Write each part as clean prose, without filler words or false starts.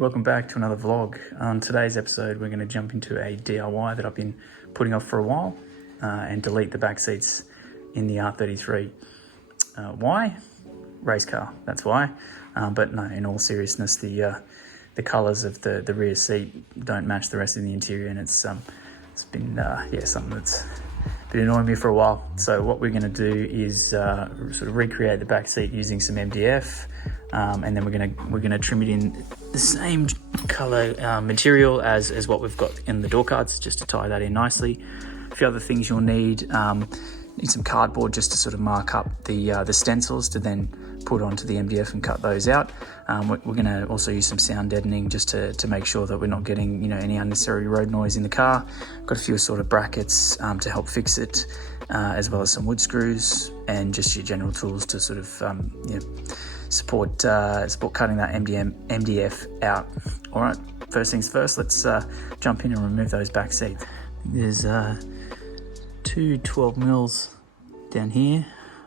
welcome back to another vlog. On today's episode, we're going to jump into a DIY that I've been putting off for a while and delete the back seats in the R33. Why? Race car, that's why. But no, in all seriousness, the colours of the rear seat don't match the rest of the interior, and it's been something that's been annoying me for a while. So what we're going to do is sort of recreate the back seat using some MDF, and then we're gonna trim it in the same colour material as what we've got in the door cards, just to tie that in nicely. A few other things you'll need. Need some cardboard just to sort of mark up the stencils to then put onto the MDF and cut those out. We're going to also use some sound deadening just to make sure that we're not getting any unnecessary road noise in the car. Got a few sort of brackets to help fix it, as well as some wood screws and just your general tools to sort of support cutting that MDF out. All right, first things first, let's jump in and remove those back seats. There's two 12 mils down here.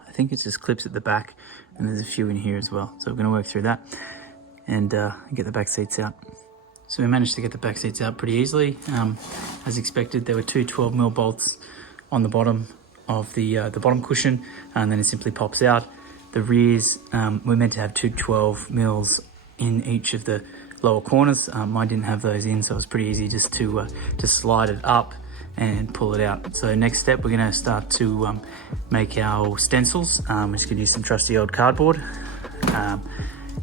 I think it's just clips at the back, and there's a few in here as well. So we're going to work through that and get the back seats out. So we managed to get the back seats out pretty easily. As expected, there were two 12 mil bolts on the bottom of the bottom cushion, and then it simply pops out. The rears, we're meant to have two 12 mils in each of the lower corners. Mine didn't have those in, so it was pretty easy just to slide it up and pull it out. So next step, we're going to start to make our stencils. We're just going to use some trusty old cardboard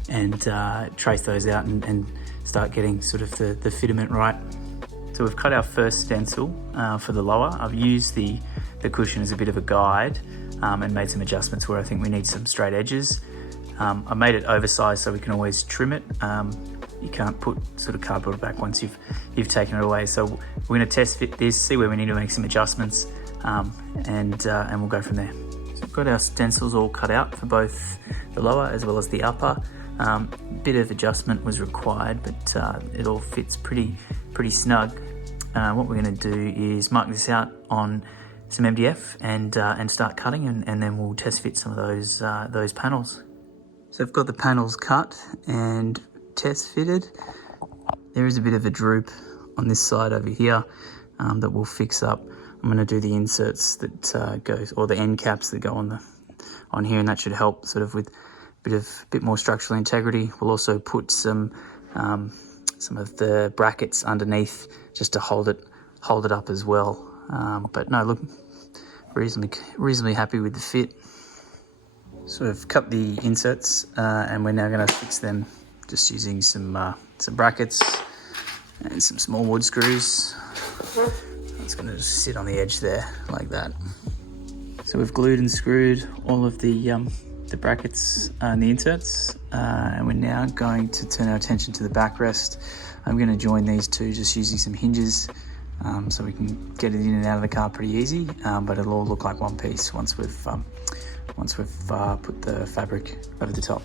and trace those out and start getting sort of the fitment right. So we've cut our first stencil for the lower. I've used the cushion as a bit of a guide and made some adjustments where I think we need some straight edges. I made it oversized so we can always trim it. You can't put sort of cardboard back once you've taken it away. So we're going to test fit this, see where we need to make some adjustments, and we'll go from there. So we've got our stencils all cut out for both the lower as well as the upper. Bit of adjustment was required, but it all fits pretty snug. What we're going to do is mark this out on some MDF and start cutting, and then we'll test fit some of those panels. So I've got the panels cut and test fitted. There is a bit of a droop on this side over here that we'll fix up. I'm going to do the inserts that goes, or the end caps that go on here, and that should help sort of with a bit more structural integrity. We'll also put some of the brackets underneath just to hold it up as well. But no, look, reasonably happy with the fit. So I've cut the inserts and we're now going to fix them just using some brackets and some small wood screws. It's going to just sit on the edge there like that. So we've glued and screwed all of the brackets and the inserts, and we're now going to turn our attention to the backrest. I'm going to join these two just using some hinges, so we can get it in and out of the car pretty easy, but it'll all look like one piece once we've put the fabric over the top.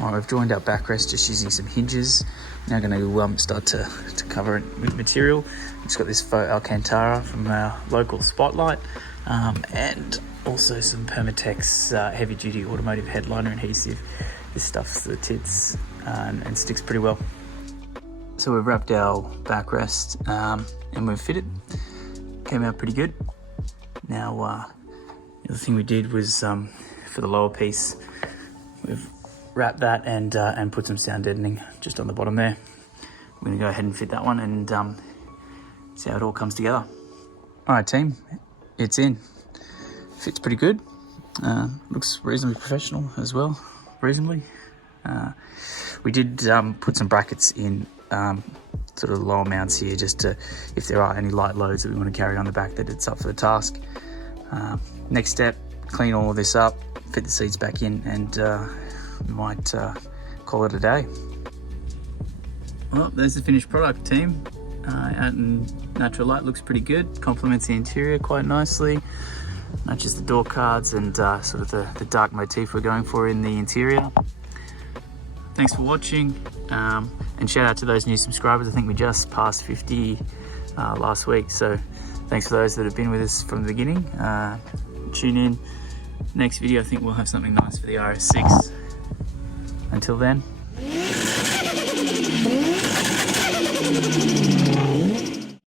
All right, we've joined our backrest just using some hinges. Now going to start to cover it with material. I've just got this faux Alcantara from our local Spotlight, and also some Permatex heavy duty automotive headliner adhesive. This stuff's the tits and sticks pretty well. So we've wrapped our backrest and we've fitted. Came out pretty good. Now the other thing we did was for the lower piece, we've wrapped that and put some sound deadening just on the bottom there. We're going to go ahead and fit that one and see how it all comes together. All right, team, it's in. Fits pretty good. Looks reasonably professional as well, reasonably. We did put some brackets in sort of lower mounts here, just to, if there are any light loads that we want to carry on the back, that it's up for the task. Next step, clean all of this up, fit the seats back in, and we might call it a day. Well, there's the finished product, team. Out in natural light, looks pretty good. Complements the interior quite nicely. Matches the door cards and sort of the dark motif we're going for in the interior. Thanks for watching, and shout out to those new subscribers. I think we just passed 50 last week, so thanks for those that have been with us from the beginning. Tune in. Next video, I think we'll have something nice for the RS6. Until then,